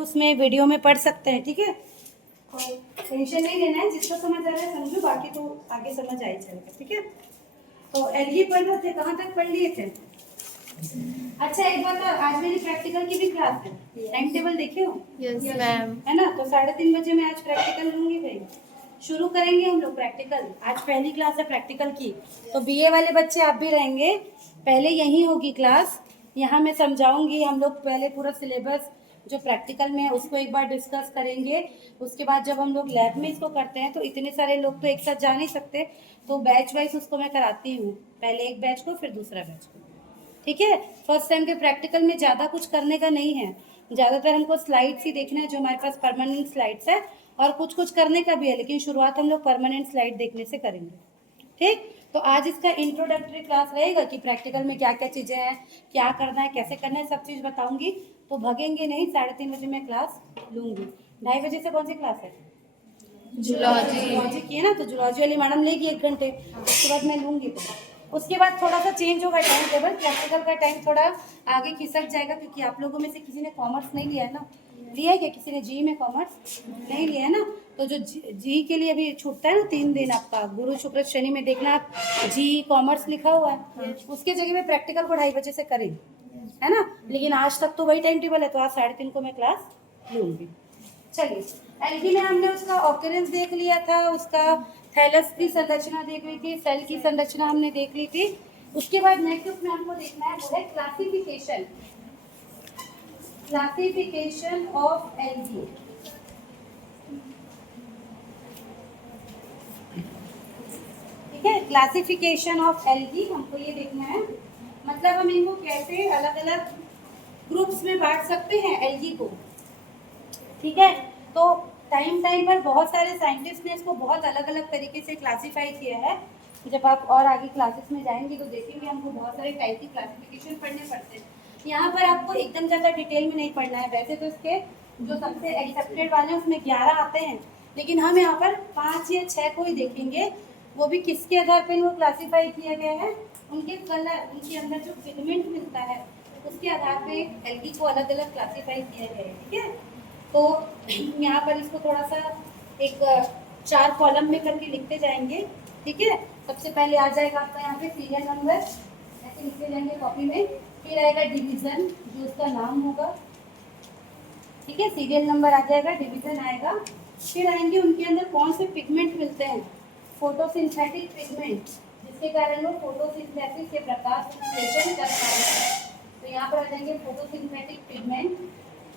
उसमें वीडियो में पढ़ सकते हैं, ठीक है। तो टेंशन नहीं लेना है, जिसको समझ आ रहा है समझो, बाकी तो आगे समझ आ ही जाएगा, ठीक है। तो एलगी पढ़ रहे थे, कहाँ तक पढ़ लिए थे? अच्छा एक बात, आज मेरी प्रैक्टिकल की भी क्लास है, टाइम टेबल देखे हो? Yes ma'am. है ना, तो 3:30 बजे मैं आज प्रैक्टिकल लूंगी भाई। शुरू करेंगे हम लोग प्रैक्टिकल, आज पहली क्लास है प्रैक्टिकल की। तो बीए वाले बच्चे आप भी रहेंगे, पहले यही होगी क्लास, यहाँ मैं समझाऊंगी। हम लोग पहले पूरा सिलेबस जो प्रैक्टिकल में है उसको एक बार डिस्कस करेंगे। उसके बाद जब हम लोग लैब में इसको करते हैं तो इतने सारे लोग तो एक साथ जा नहीं सकते, तो बैच वाइज उसको मैं कराती हूँ, पहले एक बैच को फिर दूसरा बैच को, ठीक है। फर्स्ट टाइम के प्रैक्टिकल में ज़्यादा कुछ करने का नहीं है, ज़्यादातर हमको स्लाइड्स ही देखना है, जो हमारे पास परमानेंट स्लाइड्स है, और कुछ कुछ करने का भी है, लेकिन शुरुआत हम लोग परमानेंट स्लाइड देखने से करेंगे, ठीक। तो आज इसका इंट्रोडक्टरी क्लास रहेगा कि प्रैक्टिकल में क्या क्या चीज़ें हैं, क्या करना है, कैसे करना है, सब चीज़ बताऊंगी। तो भगेंगे नहीं, 3:30 बजे मैं क्लास लूँगी। 2:30 बजे से कौन सी क्लास है? जूलॉजी की है ना, तो जूलॉजी वाली मैडम लेगी 1 घंटे, उसके बाद मैं लूँगी। तो उसके बाद थोड़ा सा चेंज होगा टाइम टेबल, प्रैक्टिकल का टाइम थोड़ा आगे खिसक जाएगा, क्योंकि आप लोगों में से किसी ने कॉमर्स नहीं लिया है ना, लिया है क्या किसी ने? जी में कॉमर्स नहीं लिया है ना, तो जो जी के लिए अभी छूटता है ना 3 दिन आपका, गुरु शुक्र शनि में देखना आप जी कॉमर्स लिखा हुआ है, उसके जगह में प्रैक्टिकल को 2:30 बजे से करें, है ना। लेकिन आज तक तो वही टाइम टेबल है, तो आज 3:30 को मैं क्लास लूँगी। चलिए, एल्गी में हमने उसका ऑकरेंस देख लिया था, उसका थैलस की संरचना देख ली थी, सेल की संरचना हमने देख ली थी। उसके बाद नेक्स्ट उसमें हमको देखना है वो है क्लासिफिकेशन, क्लासिफिकेशन ऑफ एल्गी। ठीक है, क्लासिफिकेशन ऑफ एल्गी हमको ये देखना है, मतलब हम इनको कैसे अलग अलग ग्रुप्स में बांट सकते हैं एल्गी को, ठीक है। तो टाइम टाइम पर बहुत सारे साइंटिस्ट ने इसको बहुत अलग अलग तरीके से क्लासीफाई किया है। जब आप और आगे क्लासेस में जाएंगे तो देखेंगे हमको बहुत सारे टाइप की क्लासिफिकेशन पढ़ने पड़ते हैं। यहाँ पर आपको एकदम ज़्यादा डिटेल में नहीं पढ़ना है, वैसे तो इसके जो सबसे एक्सेप्टेड वाले हैं उसमें 11 आते हैं, लेकिन हम यहाँ पर 5 या 6 को ही देखेंगे। वो भी किसके आधार पर वो क्लासीफाई किया गया है? उनके कलर, उनके अंदर जो पिगमेंट मिलता है उसके आधार पे एल्गी को अलग अलग क्लासीफाई किया गया है, ठीक है। तो यहाँ पर इसको थोड़ा सा एक 4 कॉलम में करके लिखते जाएंगे, ठीक है। सबसे पहले आ जाएगा आपका यहाँ पे सीरियल नंबर, ऐसे लिखते जाएंगे कॉपी में, फिर आएगा डिवीजन जो उसका नाम होगा, ठीक है, सीरियल नंबर आ जाएगा, डिवीजन आएगा, फिर आएंगे उनके अंदर कौन से पिगमेंट मिलते हैं, फोटोसिंथेटिक पिगमेंट, जिसके कारण वो फोटोसिंथेसिस से प्रकाश संश्लेषण कर पाते हैं, तो यहाँ पर आ जाएंगे फोटोसिंथेटिक पिगमेंट,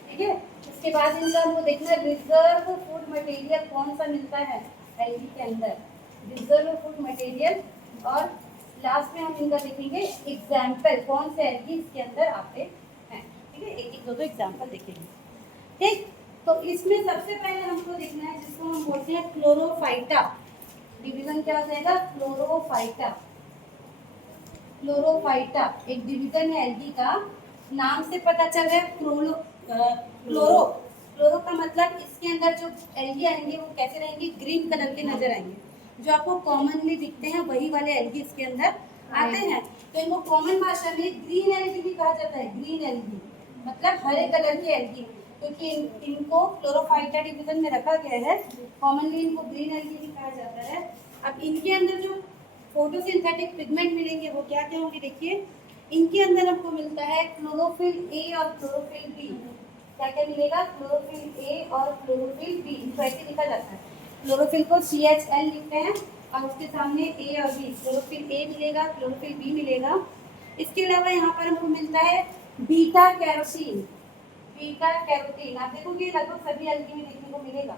ठीक है। उसके बाद इनका हमको देखना है रिजर्व फूड मटेरियल कौन सा मिलता है एल्गी के अंदर, रिजर्व फूड मटेरियल, और लास्ट में हम इनका देखेंगे एग्जाम्पल कौन से एल्गी इसके अंदर आते हैं, ठीक है। एक एक दो एग्जाम्पल देखेंगे, ठीक। तो इसमें सबसे पहले हमको देखना है जिसको हम बोलते हैं क्लोरोफाइटा, डिवीजन क्या हो जाएगा? क्लोरोफाइटा, क्लोरोफाइटा एक डिवीजन है एल्गी का, नाम से पता चल रहा है क्लोरो, क्लोरो का मतलब इसके अंदर जो एल्गी आएंगे वो कैसे रहेंगे? ग्रीन कलर के नजर आएंगे, जो आपको कॉमनली दिखते हैं वही वाले एल्गी इसके अंदर आते हैं। तो इनको कॉमन भाषा में ग्रीन एल्गी भी कहा जाता है, ग्रीन एल्गी मतलब हरे कलर की एल्गी, क्योंकि इनको क्लोरोफाइटा डिवीजन में रखा गया है, कॉमनली इनको ग्रीन एल्गी भी कहा जाता है। अब इनके अंदर जो फोटोसिंथेटिक पिगमेंट मिलेंगे वो क्या क्या होंगे? देखिए, इनके अंदर हमको मिलता है क्लोरोफिल ए और क्लोरोफिल बी। क्या क्या मिलेगा? क्लोरोफिल ए और क्लोरोफिल बी, इनको ऐसे लिखा जाता है, क्लोरोफिल को CHL लिखते हैं और उसके सामने ए और बी, क्लोरोफिल ए मिलेगा, क्लोरोफिल बी मिलेगा। इसके अलावा यहाँ पर हमको मिलता है बीटा कैरोटीन, बीटा कैरोटीन आप देखोगे लगभग सभी एल्गी में देखने को मिलेगा,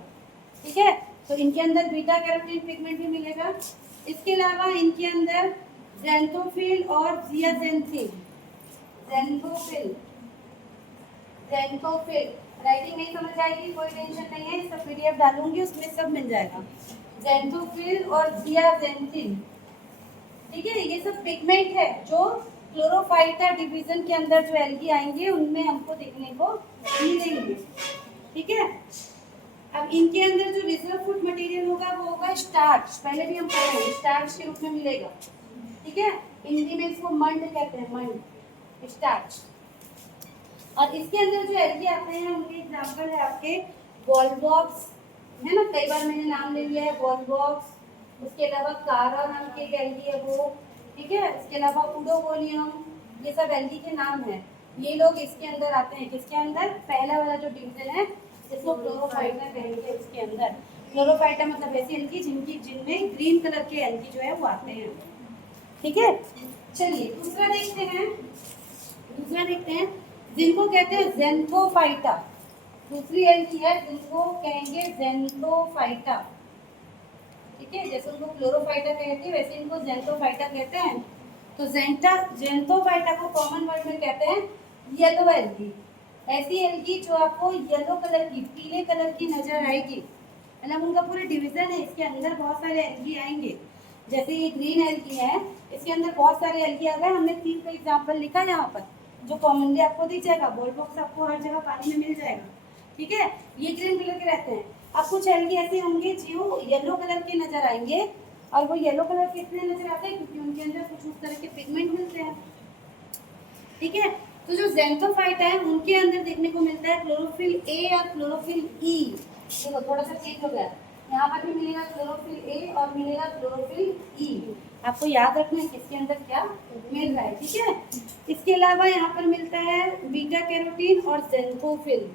ठीक है। तो इनके अंदर बीटा कैरोटीन पिगमेंट भी मिलेगा। इसके अलावा इनके अंदर ज़ैंथोफिल और जियाजेंथिन, ज़ैंथोफिल, ज़ैंथोफिल राइटिंग नहीं समझ आएगी कोई टेंशन नहीं है, इसका PDF डालूंगी उसमें सब मिल जाएगा, ज़ैंथोफिल और जियाजेंथिन, ठीक है। ये सब पिगमेंट है जो क्लोरोफाइटा डिवीजन के अंदर जो एल्गी आएंगे उनमें हमको देखने को मिलेंगे, ठीक है। अब इनके अंदर जो रिजर्व फूड मटेरियल होगा वो होगा स्टार्च, पहले भी हम पढ़े हैं, स्टार्च के रूप में मिलेगा, ठीक है। हिंदी में इसको मंड कहते हैं, मंड, स्टार्च। और इसके अंदर जो एल्गी आते हैं उनके एग्जाम्पल है आपके वॉलबॉक्स, है ना, कई बार मैंने नाम ले लिया है वॉलबॉक्स। उसके अलावा कारा नाम की एक एल्गी है वो, ठीक है। इसके अलावा उडोगोनियम, ये सब एल्गी के नाम है। ये लोग इसके अंदर आते हैं, किसके अंदर, पहला वाला जो डिवीजन है जिसको क्लोरोफाइटा कहेंगे, उसके अंदर। क्लोरोफाइटा मतलब ऐसी एल्गी जिनमें ग्रीन कलर के एल्गी जो है वो आते हैं, ठीक है। चलिए दूसरा देखते हैं जिनको कहते हैं ज़ेंथोफाइटा। दूसरी एल्गी है जिनको कहेंगे ज़ेंथोफाइटा, ठीक है। जैसे उनको क्लोरोफाइटा कहते हैं वैसे इनको ज़ेंथोफाइटा कहते हैं। तो ज़ेंथोफाइटा को कॉमन वर्ड में कहते हैं येलो एल्गी। ऐसी एल्गी जो आपको येलो कलर की, पीले कलर की नजर आएगी, मतलब उनका पूरा डिवीजन है, इसके अंदर बहुत सारे एल्गी आएंगे। जैसे ये ग्रीन एल्गी है, इसके अंदर बहुत सारे एल्गी आ गए। हमने 3 का एग्जाम्पल लिखा है यहाँ पर, जो कॉमनली आपको दिख जाएगा। वॉलबॉक्स आपको हर जगह पानी में मिल जाएगा, ठीक है। ये ग्रीन कलर के रहते हैं। अब कुछ एल्गी ऐसे होंगे जो येलो कलर के नजर आएंगे, और वो येलो कलर के इसलिए नजर आते हैं क्योंकि उनके अंदर कुछ उस तरह के पिगमेंट मिलते हैं, ठीक है। तो जो ज़ेंथोफाइटा है उनके अंदर देखने को मिलता है क्लोरोफिल ए और क्लोरोफिल ई। देखो थोड़ा सा चेंज हो गया, यहाँ पर भी मिलेगा क्लोरोफिल ए और मिलेगा क्लोरोफिल ई। आपको याद रखना है किसके अंदर क्या मिल रहा है, ठीक है। इसके अलावा यहाँ पर मिलता है बीटा कैरोटीन और ज़ेंथोफिल।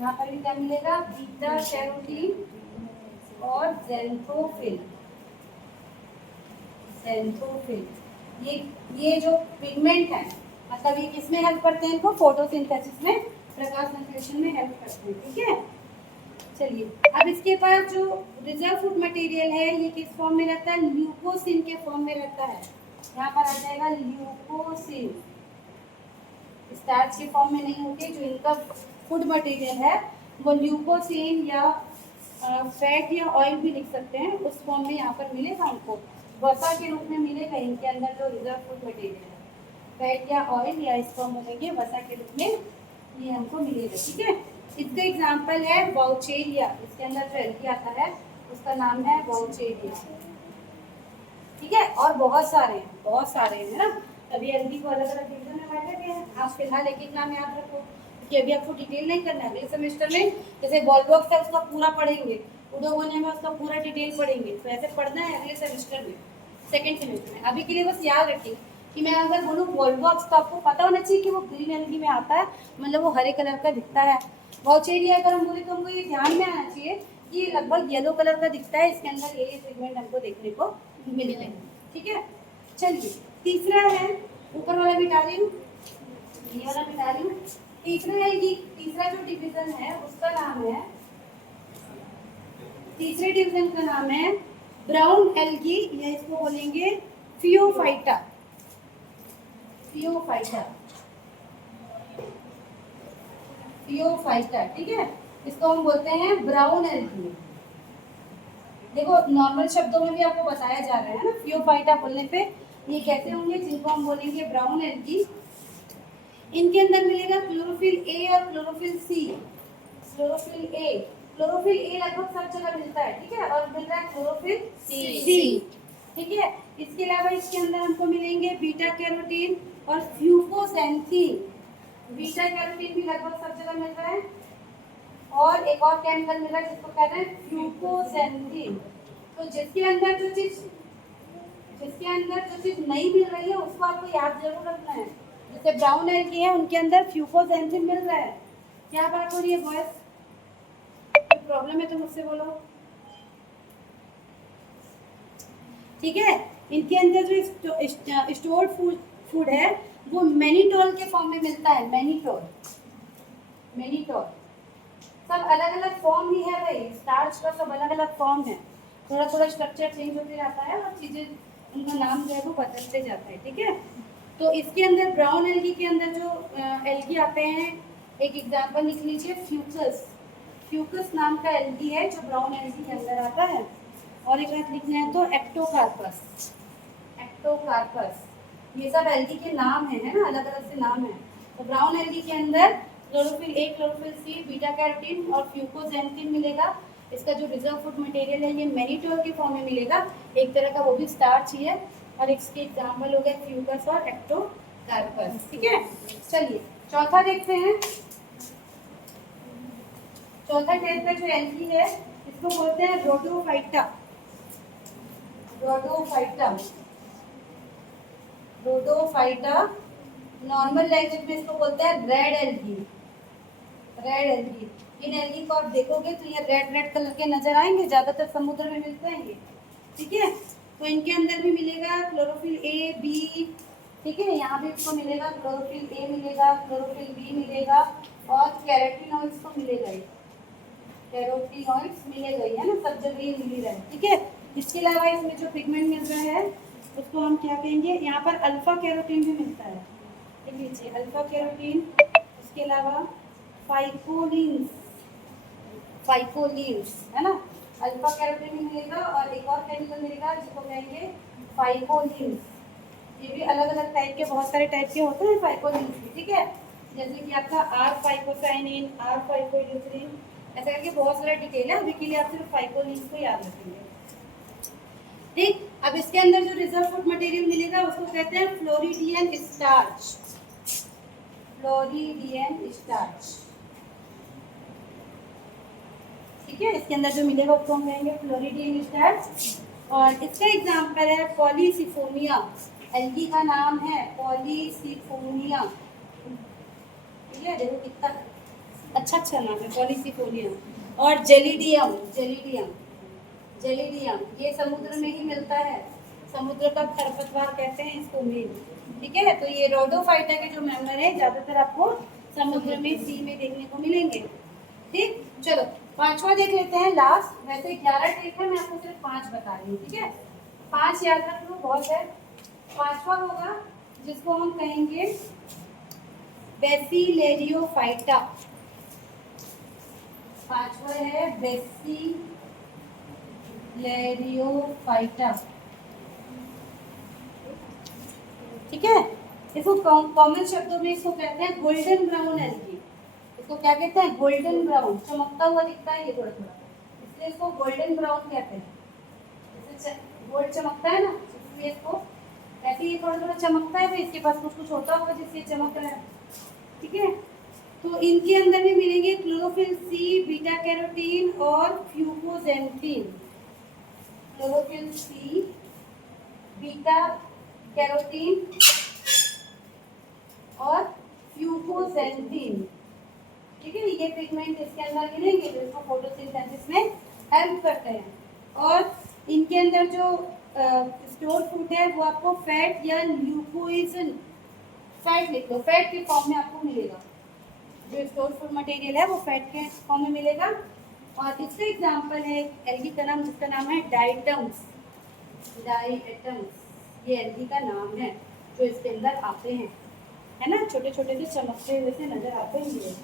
यहाँ पर भी क्या मिलेगा, बीटा कैरोटीन और ज़ेंथोफिल। ये जो पिगमेंट है, मतलब ये किसमें हेल्प करते हैं, इनको फोटोसिंथेसिस में, प्रकाश संश्लेषण में हेल्प करते हैं, ठीक है। चलिए अब इसके पास जो रिजर्व फूड मटेरियल है ये किस फॉर्म में रहता है, ल्यूकोसिन के फॉर्म में रहता है। यहाँ पर आ जाएगा ल्यूकोसिन, स्टार्च के फॉर्म में नहीं होती। जो इनका फूड मटेरियल है वो ल्यूकोसिन या फैट या ऑयल भी लिख सकते हैं, उस फॉर्म में यहाँ पर मिलेगा हमको, वसा के रूप में मिलेगा। इनके अंदर जो रिजर्व फूड मटेरियल है, फैट या ऑयल या इस फॉर्म में वसा के रूप में ये हमको मिलेगा, ठीक है। इसका एग्जाम्पल है वाउचेरिया। इसके अंदर जो एल्गी आता है उसका नाम है वाउचेरिया, ठीक है। और बहुत सारे हैं ना। अभी एल्गी को अलग अलग डिवीजन में बांटा गया है। आप फिलहाल एक नाम याद रखो, क्योंकि अभी आपको डिटेल नहीं करना है। अगले सेमेस्टर में जैसे वॉलबॉक्स है उसका पूरा पढ़ेंगे, उडोगोनियम में उसका पूरा डिटेल पढ़ेंगे, तो ऐसे पढ़ना है अगले सेमेस्टर में, सेकेंड सेमेस्टर में। अभी के लिए बस याद रखिए कि मैं अगर बोलूँ वॉलबॉक्स तो आपको पता होना चाहिए कि वो ग्रीन एल्गी में आता है, मतलब वो हरे कलर का दिखता है। वाउचेरिया अगर हम बोले तो हमको ये ध्यान में आना चाहिए कि ये लगभग येलो कलर का दिखता है, इसके अंदर ये सेगमेंट हमको देखने को मिलते हैं, ठीक है। चलिए तीसरा है, ऊपर वाला मिटा रही हूँ, ये वाला मिटा रही हूँ। तीसरा जो डिवीजन है उसका नाम है, तीसरे डिवीजन का नाम है ब्राउन एल्गी, या इसको बोलेंगे फियोफाइटा। फियोफाइटा, ठीक है। इसको हम बोलते हैं ब्राउन एल्गी। देखो नॉर्मल शब्दों में भी आपको बताया जा रहा है ना, फियोफाइटा बोलने पे ये कैसे होंगे, जिनको हम बोलेंगे ब्राउन एल्गी। इनके अंदर मिलेगा क्लोरोफिल ए और क्लोरोफिल सी। क्लोरोफिल ए लगभग सब जगह मिलता है, ठीक है, और मिल रहा है क्लोरोफिल सी, ठीक है। इसके अलावा इसके अंदर हमको मिलेंगे बीटा कैरोटीन और फ्यूकोसैंथीन। बीटा कैरोटीन भी लगभग सब जगह मिल रहा है, और एक और केमिकल मिल रहा है जिसको कहते हैं फ्यूकोसैंथीन। तो जिसके अंदर जो चीज नहीं मिल रही है उसको आपको याद जरूर रखना है। जैसे ब्राउन एल्गी है उनके अंदर फ्यूकोसैंथीन मिल रहा है। क्या बात हो रही है बॉयज, कोई प्रॉब्लम है तो मुझसे बोलो, ठीक है। इनके अंदर जो स्टोर्ड फूड है वो मैनिटोल के फॉर्म में मिलता है। मैनिटोल सब अलग अलग फॉर्म ही है भाई, स्टार्च का सब अलग अलग फॉर्म है, थोड़ा थोड़ा स्ट्रक्चर चेंज होते जाता है और चीज़ें उनका नाम जो है वो बदलते जाता है, ठीक है। तो इसके अंदर ब्राउन एल्गी के अंदर जो एल्गी आते हैं, एक एग्जांपल लिख लीजिए, फ्यूकस नाम का एल्गी है जो ब्राउन एल्गी के अंदर आता है। और एक बात लिखना है तो एक्टोकार्पस, ये सब एल्गी के नाम है ना, अलग अलग से नाम है। तो ब्राउन एल्गी के अंदर chlorophyll A, chlorophyll c, beta carotene और फ्यूकोसैंथीन मिलेगा। इसका जो रिजर्व फूड मटेरियल है ये मैनिटोल के फॉर्म में मिलेगा, एक तरह का वो भी स्टार्च ही है। और इसके एग्जाम्पल हो गए फ्यूकस और एक्टोकार्पस, ठीक है। चलिए चौथा देखते हैं। चौथा टाइप का जो एल्गी है इसको बोलते हैं Rhodophyta. Rhodophyta, Rhodophyta. Normal language में इसको बोलते हैं रेड एल्गी। रेड एल्गी, इन एल्गी को आप देखोगे तो ये रेड रेड कलर के नजर आएंगे, ज्यादातर समुद्र में मिलते हैं ये। ठीक है, तो इनके अंदर भी मिलेगा क्लोरोफिल ए बी। ठीक है, यहाँ भी इसको मिलेगा क्लोरोफिल ए मिलेगा, क्लोरोफिल बी मिलेगा और कैरोटीनॉइड्स को मिलेगा ही। कैरोटीनॉइड्स मिलेगा ही, है ना, सब जगह ये मिल ही रहा है। ठीक है, इसके अलावा इसमें जो पिगमेंट मिल रहा है उसको हम क्या कहेंगे, यहाँ पर अल्फा कैरोटीन भी मिलता है। देख लीजिए, अल्फा कैरोटीन, उसके अलावा फाइकोलिन्स, फाइकोलिन्स, है ना, अल्फा कैरोटीन भी मिलेगा और एक और केमिकल मिलेगा जिसको कहेंगे फाइकोलिन्स। ये भी अलग अलग टाइप के, बहुत सारे टाइप के होते हैं फाइकोलिन्स भी। ठीक है, जैसे कि आपका आर फाइकोसाइनिन, आर फाइकोल्यूसिन, ऐसा करके बहुत सारा डिटेल है। अभी के लिए आप सिर्फ फाइकोलिन्स को याद रखेंगे। ठीक, अब इसके अंदर जो रिजर्व फूड मटेरियल मिलेगा उसको कहते हैं फ्लोरिडियन स्टार्च। Floridean starch. ठीक है, इसके अंदर जो मिलेगा उसको हम कहेंगे फ्लोरिडियन स्टार्च। और इसका एग्जांपल है पॉलीसिफोनिया। एल्गी का नाम है पॉलीसिफोनिया। ठीक है, देखो कितना अच्छा अच्छा नाम है, पॉलीसिफोनिया। और जेलिडियम, जेलिडियम, जेलिडियम ये समुद्र में ही मिलता है, समुद्र का खरपतवार कहते हैं इसको मेन। ठीक है, तो ये रोडोफाइटा के जो मेंबर है ज्यादातर आपको समुद्र में, सी में देखने को मिलेंगे। ठीक, चलो पांचवा देख लेते हैं लास्ट। वैसे 11 टाइप है, मैं आपको सिर्फ 5 बता रही हूँ। ठीक है, 5 याद रख लो, बहुत है। पांचवा होगा जिसको हम कहेंगे बेसिलेरियोफाइटा। पांचवा है बेसिलेरियोफाइटा। ठीक है, इसको कॉमन शब्दों में इसको कहते हैं गोल्डन ब्राउन एल्गी। इसको क्या कहते हैं, गोल्डन ब्राउन, चमकता हुआ दिखता है ये थोड़ा थोड़ा, इसलिए इसको गोल्डन ब्राउन कहते हैं। गोल्ड चमकता है ना, इसलिए इसको ऐसे ही थोड़ा थोड़ा चमकता है, इसके पास कुछ कुछ होता होगा जिससे चमक रहा है। ठीक है, तो इनके अंदर भी मिलेंगे क्लोरोफिल सी, बीटा कैरोटीन और fucoxanthin. Chlorophyll c, beta carotene और फ्यूकोजेंथिन। ठीक है, ये पिगमेंट इसके अंदर मिलेंगे जो इसको फोटोसिंथेसिस में हेल्प करते हैं। और इनके अंदर जो स्टोर फूड है वो आपको फैट या ल्यूकोइजन, फैट लिख लो, फैट के फॉर्म में आपको मिलेगा। जो स्टोर फूड मटेरियल है वो फैट के फॉर्म में मिलेगा। और इसका एग्जांपल है एल्गी का नाम, जिसका नाम है डाइटम्स। डाइटम्स ये एल्गी का नाम है जो इसके अंदर आते हैं, है ना, छोटे छोटे से चमकते हुए से नजर आते हैं।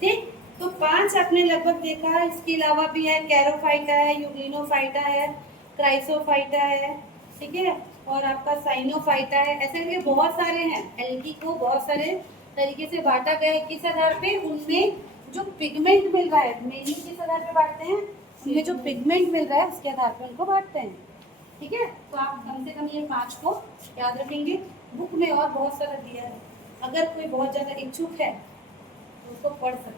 ठीक, तो 5 आपने लगभग देखा। इसके अलावा भी है कैरोफाइटा है, यूग्लिनोफाइटा है, क्राइसोफाइटा है। ठीक है, और आपका साइनोफाइटा है। ऐसे करके बहुत सारे हैं। एल्गी को बहुत सारे तरीके से बांटा गया है। किस आधार पे, उनमें जो पिगमेंट मिल रहा है, मेनली किस आधार पे बांटते हैं, उनमें जो पिगमेंट मिल रहा है उसके आधार पे उनको बांटते हैं। ठीक है, तो आप कम से कम ये 5 को याद रखेंगे। बुक में और बहुत सारा दिया है, अगर कोई बहुत ज़्यादा इच्छुक है तो उसको पढ़ सकते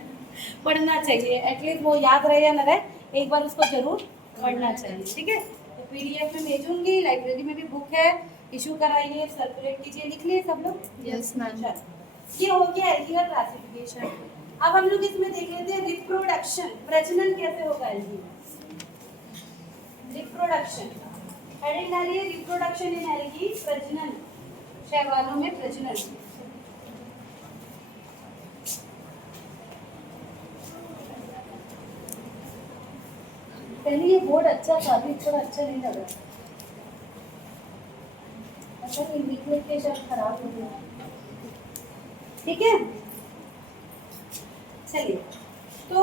हैं। पढ़ना चाहिए, एटलीस्ट वो याद रहे या न रहे, एक बार उसको जरूर पढ़ना चाहिए। ठीक है, तो PDF में भेजूंगी, लाइब्रेरी में भी बुक है, इशू कराइए, सर्कुलेट कीजिए। लिख लिए सब लोग? Yes ma'am. ये हो गया एल्गी का क्लासिफिकेशन। अब हम लोग इसमें देख लेते हैं रिप्रोडक्शन, प्रजनन कैसे होगा एल्गी में। रिप्रोडक्शन, हेडिंग डालिए रिप्रोडक्शन इन एल्गी, प्रजनन, शैवालों में प्रजनन। पहले ये बोर्ड अच्छा था, अभी थोड़ा अच्छा नहीं लग रहा। अच्छा, ये लिक्विड के शब्द खराब हो गया। ठीक है, चलिए, तो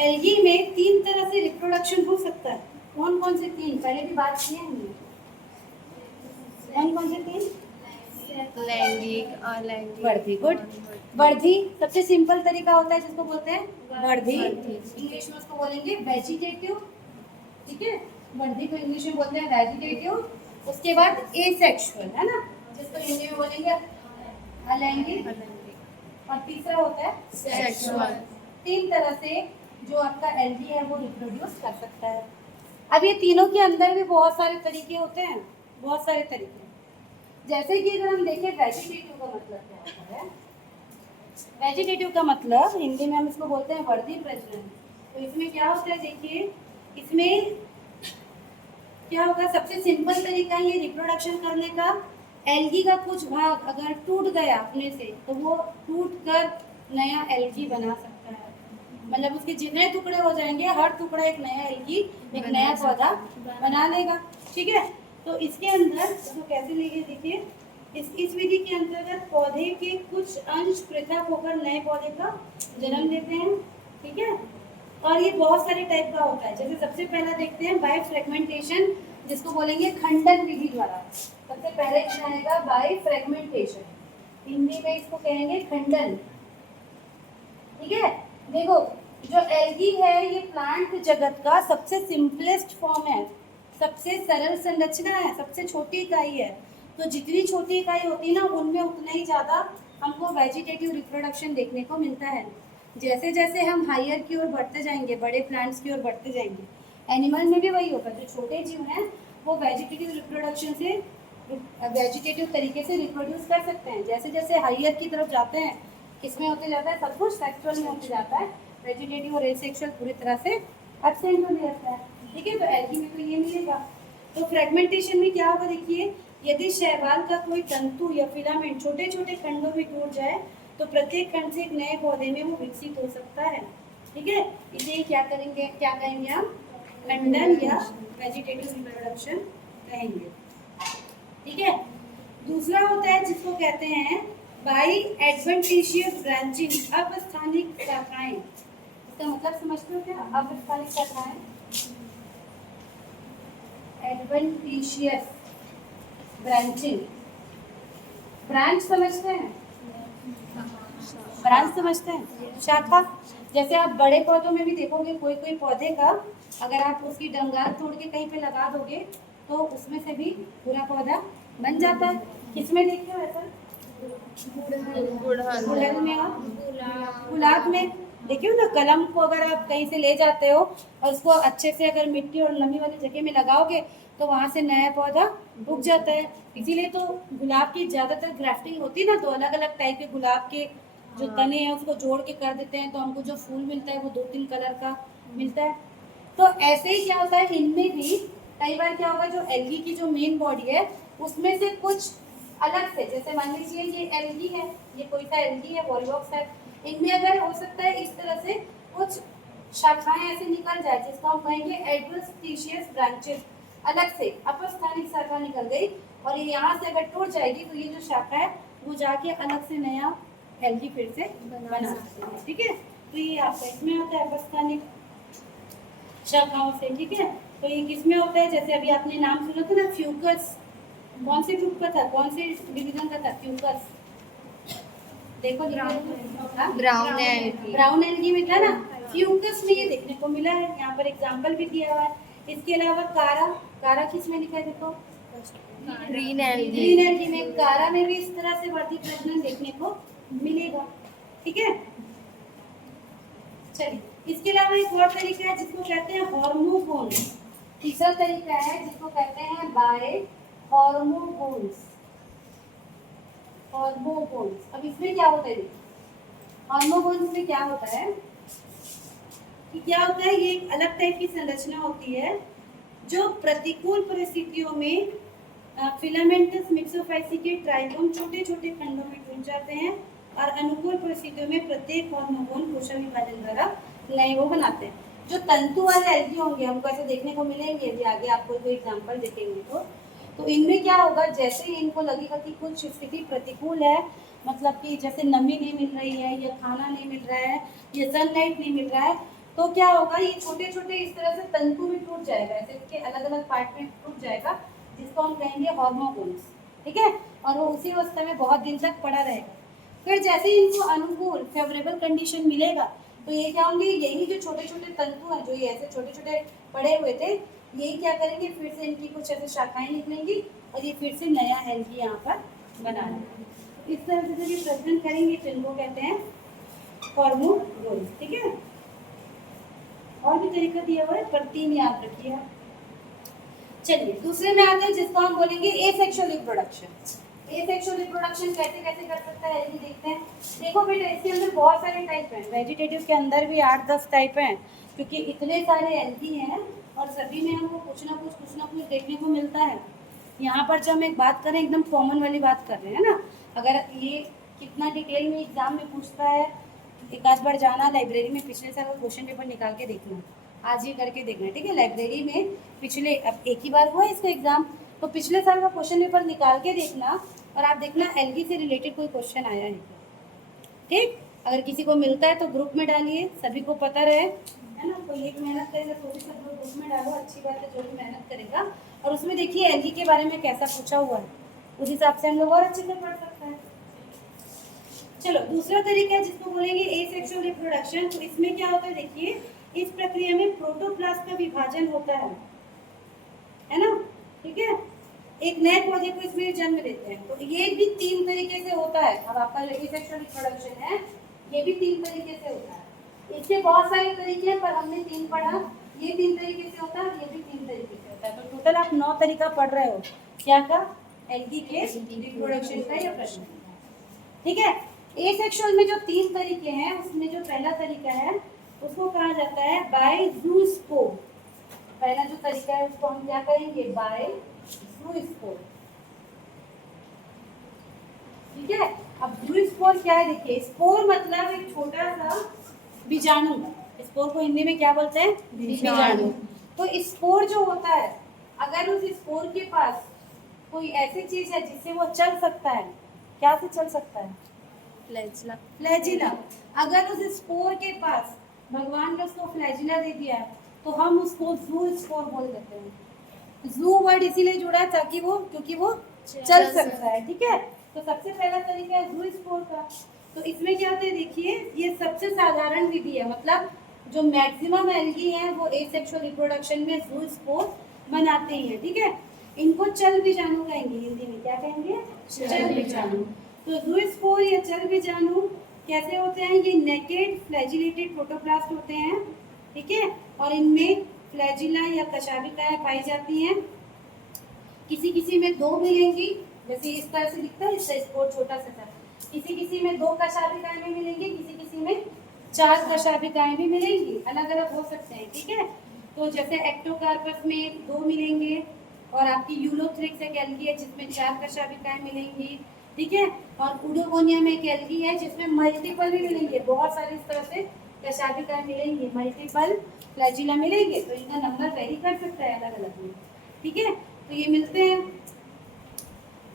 एल्गी में 3 तरह से रिप्रोडक्शन हो सकता है। कौन कौन से 3, पहले भी बात की है हमने। कौन कौन से 3? लैंगिक, अलैंगिक, वर्धी। गुड, वर्धी सबसे सिंपल तरीका होता है जिसको बोलते हैं वर्धी। इंग्लिश में उसको बोलेंगे वेजिटेटिव। ठीक है, वर्धी को इंग्लिश में बोलते हैं वेजिटेटिव। उसके बाद एसेक्सुअल, है ना, जिसको हिंदी में बोलेंगे अलैंगिक, अलैंगिक और तीसरा होता है सेक्सुअल। 3 तरह से जो आपका एलगी है वो रिप्रोड्यूस कर सकता है। अब ये तीनों के अंदर भी बहुत सारे तरीके होते हैं, बहुत सारे तरीके। जैसे कि अगर हम देखें वेजिटेटिव का मतलब क्या होता है, वेजिटेटिव का मतलब हिंदी में हम इसको बोलते हैं वर्धी प्रजनन। तो इसमें क्या होता है, देखिए इसमें क्या होगा, सबसे सिंपल तरीका ये रिप्रोडक्शन करने का, एल्गी का कुछ भाग अगर टूट गया अपने से तो वो टूट कर नया एल्गी बना सकता है। मतलब उसके जितने टुकड़े हो जाएंगे हर टुकड़ा एक नया एल्गी, एक नया पौधा बना लेगा। ठीक है, तो इसके अंदर इसको कैसे लेंगे, देखिए इस विधि के अंतर्गत पौधे के कुछ अंश पृथक होकर नए पौधे का जन्म देते हैं। ठीक है, और ये बहुत सारे टाइप का होता है। जैसे सबसे पहला देखते हैं बाय फ्रेगमेंटेशन, जिसको बोलेंगे खंडन विधि द्वारा। सबसे पहले क्या आएगा, बाय फ्रेगमेंटेशन, हिंदी में इसको कहेंगे खंडन। ठीक है, देखो जो एल्गी है ये प्लांट जगत का सबसे सिंपलेस्ट फॉर्म है, सबसे सरल संरचना है, सबसे छोटी इकाई है। तो जितनी छोटी इकाई होती है ना उनमें उतना ही ज़्यादा हमको वेजिटेटिव रिप्रोडक्शन देखने को मिलता है। जैसे जैसे हम हायर की ओर बढ़ते जाएंगे, बड़े प्लांट्स की ओर बढ़ते जाएंगे, एनिमल में भी वही होगा। जो छोटे जीव हैं वो वेजिटेटिव रिप्रोडक्शन से, वेजिटेटिव तरीके से रिप्रोड्यूस कर सकते हैं। जैसे जैसे हायर की तरफ जाते हैं, किसमें होते जाता है, सब कुछ सेक्सुअल में होते जाता है, वेजिटेटिव और एसेक्सुअल पूरी तरह से एब्सेंट हो जाता है। ठीक है, तो एल्गी में तो ये मिलेगा। तो फ्रेगमेंटेशन में क्या होगा, देखिए यदि शैवाल का कोई तंतु या फिलामेंट छोटे छोटे खंडों में टूट जाए तो प्रत्येक खंड से एक नए पौधे में वो विकसित हो सकता है। ठीक है, इसे क्या करेंगे, क्या कहेंगे हम, खंडन या वेजिटेटिव रिप्रोडक्शन कहेंगे। ठीक है, दूसरा होता है जिसको कहते हैं बाई एडवेंटिशियस ब्रांचिंग, अपस्थानिक शाखाएं। इसका मतलब समझते हो क्या, अपस्थानिक शाखाएं, एडवेंटिशियस ब्रांचिंग। ब्रांच समझते हैं, ब्रांच समझते हैं, शाखा। जैसे आप बड़े पौधों में भी देखोगे कोई कोई पौधे का अगर आप उसकी डंगाल तोड़ के कहीं पे लगा दोगे तो उसमें से भी पूरा पौधा बन जाता है। किसमें देखते हो ऐसा, गुड़हल में और गुलाब में। देखिए ना, कलम को अगर आप कहीं से ले जाते हो और उसको अच्छे से अगर मिट्टी और नमी वाली जगह में लगाओगे तो वहाँ से नया पौधा उग जाता है। इसीलिए तो गुलाब की ज़्यादातर ग्राफ्टिंग होती है ना, तो अलग अलग टाइप के गुलाब के जो तने हैं उसको जोड़ के कर देते हैं, तो हमको जो फूल मिलता है वो 2-3 कलर का मिलता है। तो ऐसे ही क्या होता है, इनमें भी कई बार क्या होगा, जो एल्गी की जो मेन बॉडी है उसमें से कुछ अलग से, जैसे मान लीजिए ये एल्गी है, ये कोई सा एल्गी है, वॉलवॉक्स है, इनमें अगर हो सकता है इस तरह से कुछ शाखाएं ऐसे निकल जाए जिसको हम कहेंगे एडवेंटिशियस ब्रांचेस, अलग से अपस्थानिक शाखा निकल गई और ये यहाँ से अगर टूट जाएगी तो ये जो शाखा है वो जाके अलग से नया एल्गी फिर से बना सकती है। ठीक है, तो ये आपका इसमें होता है अपस्थानिक शाखाओं से। ठीक है, तो ये किसमें होता है, जैसे अभी आपने नाम सुना था ना फ्यूकस, कौन से ग्रुप का था, कौन से डिवीजन का था फ्यूकस, देखो ब्राउन एल्गी, ब्राउन एल्गी में था ना, फ्यूकस में ये देखने को मिला है। यहाँ पर एग्जांपल भी दिया हुआ है। इसके अलावा कारा, कारा किस में लिखा है, देखो ग्रीन एल्गी, ग्रीन एल्गी में, कारा में भी इस तरह से वर्धी प्रजनन देखने को मिलेगा। ठीक है, चलिए इसके अलावा एक और तरीका है जिसको कहते हैं हार्मोगोन्स। तीसरा तरीका है जिसको कहते हैं बाय हार्मोगोन्स, हार्मोगोन्स। अब इसमें क्या होता है, हार्मोगोन्स में क्या होता है कि क्या होता है, ये एक अलग टाइप की संरचना होती है जो प्रतिकूल परिस्थितियों में फिलामेंटस मिक्सोफाइसी के ट्राइकोम छोटे छोटे खंडों में टूट जाते हैं और अनुकूल परिस्थितियों में प्रत्येक हार्मोगोन कोशिका विभाजन द्वारा नए वो बनाते हैं। जो तंतु वाले एल्गी होंगे हमको ऐसे देखने को मिलेंगे, यदि आगे आपको कोई एग्जांपल देखेंगे तो इनमें क्या होगा, जैसे ही इनको लगेगा कि कुछ स्थिति प्रतिकूल है, मतलब कि जैसे नमी नहीं मिल रही है या खाना नहीं मिल रहा है या सनलाइट नहीं मिल रहा है, तो क्या होगा, ये छोटे छोटे इस तरह से तंतु भी टूट जाएगा, ऐसे इसके अलग अलग पार्ट में टूट जाएगा जिसको हम कहेंगे हार्मोगोन्स। ठीक है, और वो उसी अवस्था में बहुत दिन तक पड़ा रहेगा। फिर जैसे ही इनको अनुकूल फेवरेबल कंडीशन मिलेगा तो ये क्या होंगे, यही जो छोटे छोटे तंतु हैं, जो ये ऐसे छोटे छोटे पड़े हुए थे, यही क्या करेंगे, फिर से इनकी कुछ ऐसे शाखाएं निकलेंगी और ये फिर से नया एल्गी यहाँ पर बना लेंगे। इस तरह से जब ये प्रेजेंट करेंगे तो इनको कहते हैं फॉर्मूलोइड, ठीक है। और भी तरीका दिया हुआ है पर 3 याद रखिए आप। चलिए दूसरे में आते हैं जिसको हम बोलेंगे एसेक्सुअल रिप्रोडक्शन। एसेक्सुअल रिप्रोडक्शन कैसे कैसे कर सकता है ये देखते हैं। देखो बेटा इसके अंदर बहुत सारे टाइप हैं, वेजिटेटिव के अंदर भी 8-10 टाइप हैं, क्योंकि इतने सारे एल्गी हैं और सभी में हमको कुछ ना कुछ देखने को मिलता है। यहाँ पर जब हम एक बात करें एकदम कॉमन वाली बात कर रहे हैं ना, अगर ये कितना डिटेल में एग्जाम में पूछता है, एक आध बार जाना लाइब्रेरी में पिछले साल का क्वेश्चन पेपर निकाल के देखना, आज ये करके देखना, ठीक है। लाइब्रेरी में पिछले, अब एक ही बार हुआ इसका एग्जाम, तो पिछले साल का क्वेश्चन पेपर निकाल के देखना और आप देखना एल्गी से रिलेटेड कोई क्वेश्चन आया है क्या, ठीक। अगर किसी को मिलता है तो ग्रुप में डालिए, सभी को पता रहे, है ना। कोई एक मेहनत करेगा तो भी सब लोग ग्रुप में डालो, अच्छी बात है जो भी मेहनत करेगा। और उसमें देखिए एल्गी के बारे में कैसा पूछा हुआ है, उस हिसाब से हम लोग और अच्छे से पढ़ सकते हैं। चलो दूसरा तरीका है जिसको बोलेंगे एसेक्सुअल रिप्रोडक्शन। तो इसमें क्या होता है देखिए, इस प्रक्रिया में प्रोटोप्लास्ट का विभाजन होता है ना, ठीक है। एक नए पौधे को इसमें जन्म देते हैं, तो ये भी 3 तरीके से होता है। अब आपका एसेक्सुअल रिप्रोडक्शन है, ये भी 3 तरीके से होता है। इसके बहुत सारे तरीके हैं पर हमने 3 पढ़ा, ये 3 तरीके से होता है, ये भी 3 तरीके से होता है। तो टोटल आप 9 तरीका पढ़ रहे हो, क्या का, एल्गी के रिप्रोडक्शन का या प्रश्न, ठीक है। एसेक्सुअल में जो 3 तरीके हैं उसमें जो पहला तरीका है उसको कहा जाता है बाय ज़ूस्पोर। पहला जो तरीका है उसको हम क्या कहेंगे, बाय ज़ूस्पोर, ठीक है। अब ज़ूस्पोर क्या है देखिए, स्पोर मतलब एक छोटा सा बीजाणु, स्पोर को हिंदी में क्या बोलते हैं, बीजाणु। तो स्पोर जो होता है, अगर उस स्पोर के पास कोई ऐसी चीज है जिससे वो चल सकता है, क्या से चल सकता है, फ्लैजिला। फ्लैजिला। अगर उस स्पोर के पास भगवान ने उसको फ्लैजिला दे दिया है तो हम उसको जू स्पोर बोल देते हैं। जू वर्ड इसीलिए जुड़ा है ताकि वो, क्योंकि वो चल सकता है, ठीक है। तो सबसे पहला तरीका है जू स्पोर का। तो इसमें क्या होता है देखिए, ये सबसे साधारण विधि है, मतलब जो मैक्सिमम एल्गी है वो एसेक्सुअल रिप्रोडक्शन में जू स्पोर बनाते ही हैं, ठीक है। इनको चल बीजाणु कहेंगे, हिंदी में क्या कहेंगे, चल बीजाणु। तो ज़ूस्पोर या चल बीजाणु कैसे होते हैं, ये नेकेड फ्लैजिलेटेड प्रोटोप्लास्ट होते हैं, ठीक है। और इनमें फ्लैजिला या कशाभिकाएं पाई जाती हैं। किसी किसी में 2 मिलेंगी, जैसे इस तरह से दिखता है, इसका स्पोर छोटा सा था। किसी किसी में 2 कशाभिकाएं भी मिलेंगी, किसी किसी में 4 कशाभिकाएं भी मिलेंगी, अलग अलग हो सकते हैं, ठीक है। तो जैसे एक्टोकार्पस में 2 मिलेंगे, और आपकी यूलोथ्रिक्स एक एल्गी है जिसमें 4 कशाभिकाएं मिलेंगी, ठीक है। और उडोगोनिया में एक एल्गी है जिसमें मल्टीपल भी मिलेंगे, बहुत सारी इस तरह से कशाभिकाएं मिलेंगी, मल्टीपल फ्लैजिला मिलेंगे। तो इनका नंबर वेरी कर सकता है अलग अलग में, ठीक है। तो ये मिलते हैं,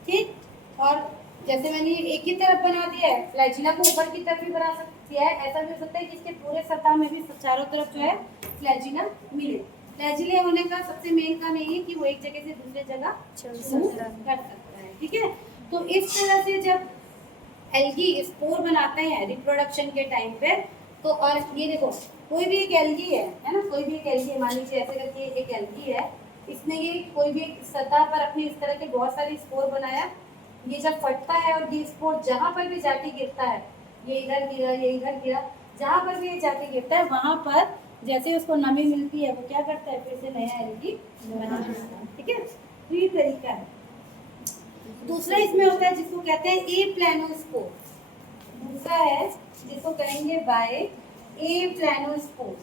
ठीक। और जैसे मैंने एक ही तरफ बना दिया है, फ्लैजिला को ऊपर की तरफ भी बना सकती है, ऐसा भी हो सकता है कि इसके पूरे सतह में भी चारों तरफ जो है फ्लैजिला मिले। फ्लैजिले होने का सबसे मेन काम यही है कि वो एक जगह से दूसरे जगह चल move कर सकता है, ठीक है। तो इस तरह से जब एल्गी स्पोर बनाते हैं रिप्रोडक्शन के टाइम पे, तो और ये देखो कोई भी एक एल्गी है ना, कोई भी एक एल्गी है, मान लीजिए ऐसे करके एक एल्गी है, इसने ये कोई भी एक सतह पर अपने इस तरह के बहुत सारे स्पोर बनाया। ये जब फटता है और ये स्पोर जहाँ पर भी जाके गिरता है, ये इधर गिरा, ये इधर गिरा, जहाँ पर भी ये जाके गिरता है वहाँ पर जैसे उसको नमी मिलती है वो क्या करता है, फिर से नया एल्गी बना देता है, ठीक है। तो ये तरीका है। दूसरा इसमें होता है जिसको कहते हैं ए प्लानोस्पोर। दूसरा है जिसको कहेंगे बाय ए प्लानोस्पोर,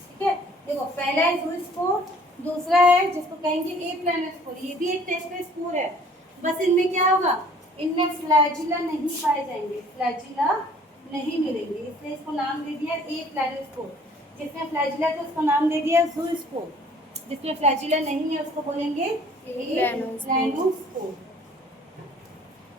ठीक है। देखो पहला है ज़ूस्पोर, दूसरा है जिसको कहेंगे ए प्लानोस्पोर। ये भी एक टाइप का स्पोर है, बस इनमें क्या होगा, इनमें फ्लैजिला नहीं पाए जाएंगे, फ्लैजिला नहीं मिलेंगे, इसलिए इसको नाम दे दिया ए प्लानोस्पोर। जिसमें फ्लैजिला है तो उसको नाम दे दिया ज़ूस्पोर, जिसमें फ्लैजिला नहीं है उसको बोलेंगे ए प्लानोस्पोर,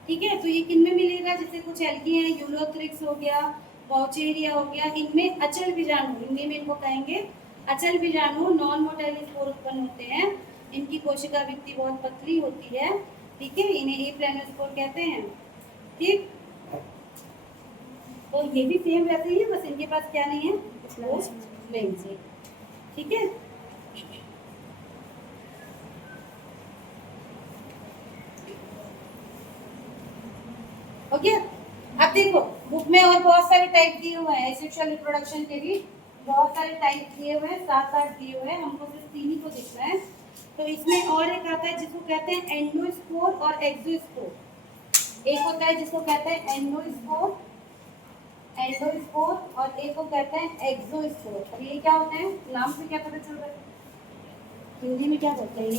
ठीक है। तो ये किन में मिलेगा, जैसे कुछ एल्गी है, यूलोथ्रिक्स हो गया, बाउचेरिया हो गया, इनमें अचल बीजाणु, हिंदी में इनको कहेंगे अचल बीजाणु, नॉन मोटाइल स्पोर उत्पन्न होते हैं। इनकी कोशिका भित्ति बहुत पतली होती है, ठीक है, इन्हें ए प्लानोस्पोर कहते हैं, ठीक। तो ये भी सेम वैसे ही है, बस इनके पास क्या नहीं है, विंग्स है, ठीक है। उसमें और बहुत सारे टाइप दिए हुए हैं, सेक्सुअल रिप्रोडक्शन के भी बहुत सारे टाइप दिए हुए हैं, 7-8 दिए हुए हैं, हमको सिर्फ 3 ही को दिखना है। तो इसमें और एक आता है जिसको कहते हैं एंडोस्पोर और एक्सोस्पोर। एक होता है जिसको कहते हैं एंडोस्पोर और एक को कहते हैं एक्सोस्पोर। अब ये क्या होते हैं, नाम से क्या पता चल रहा है, हिंदी में क्या बोलते हैं?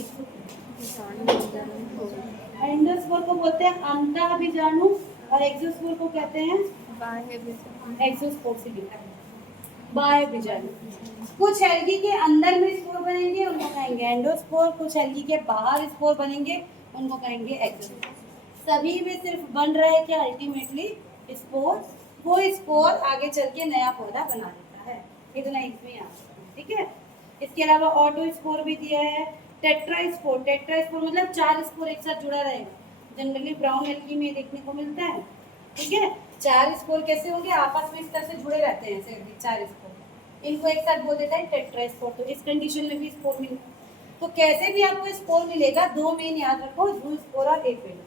एंडोस्पोर को बोलते हैं अंतः बीजाणु और एक्सोस्पोर को कहते हैं एक्सोस्पोर से लिखा है बाह्य बीजाणु। कुछ एल्गी के अंदर में स्पोर बनेंगे उनको कहेंगे एंडोस्पोर, कुछ एल्गी के बाहर स्पोर बनेंगे उनको कहेंगे एक्सोस्पोर। सभी में सिर्फ बन रहा है क्या, अल्टीमेटली स्पोर। वो स्पोर आगे चल के नया पौधा बना देता है, इतना इसमें याद रखना, ठीक है। इसके अलावा ऑटो स्पोर भी दिया है, टेट्रा स्पोर मतलब 4 स्पोर एक साथ जुड़ा रहेगा, जनरली ब्राउन एल्गी में देखने को मिलता है, ठीक है। 4 स्पोर कैसे होंगे, आपस में इस तरह से जुड़े रहते हैं, ऐसे 4 स्पोर, इनको एक साथ बोल देता है टेट्रा स्पोर। तो इस कंडीशन में भी स्पोर मिलेगा। तो कैसे भी आपको स्पोर मिलेगा, 2 मेन याद रखो, जू स्पोर और एपेल।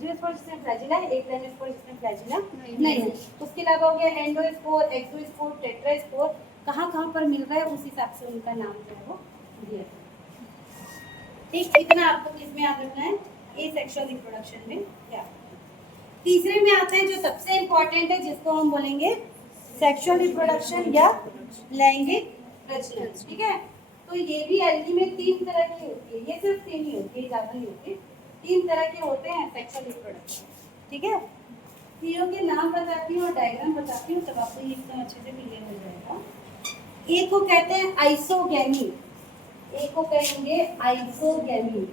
जू स्पोर जिसमें फ्लैजिला है, एपेल स्पोर जिसमें फ्लैजिला नहीं है। उसके अलावा हो गया एंडोस्पोर, एक्सोस्पोर, टेट्रा स्पोर, कहाँ पर मिल रहा है उस हिसाब से उनका नाम जो है वो दिया है। ठीक, इतना आपको किसमें याद रखना है, ए सेक्सुअल रिप्रोडक्शन में याद। तीसरे में आता है जो सबसे इंपॉर्टेंट है, जिसको हम बोलेंगे सेक्सुअल रिप्रोडक्शन या लैंगिक प्रजनन, ठीक है। तो ये भी एल्गी में 3 तरह की होती है, ये सिर्फ 3 ही होती है, ज़्यादा नहीं होती, 3 तरह के होते हैं सेक्सुअल रिप्रोडक्शन, ठीक है। तीनों के नाम बताती हूँ और डायग्राम बताती हूँ, तब आपको ये एकदम अच्छे से क्लियर हो जाएगा। एक को कहते हैं आइसोगैमी, एक को कहेंगे आइसोगैमी,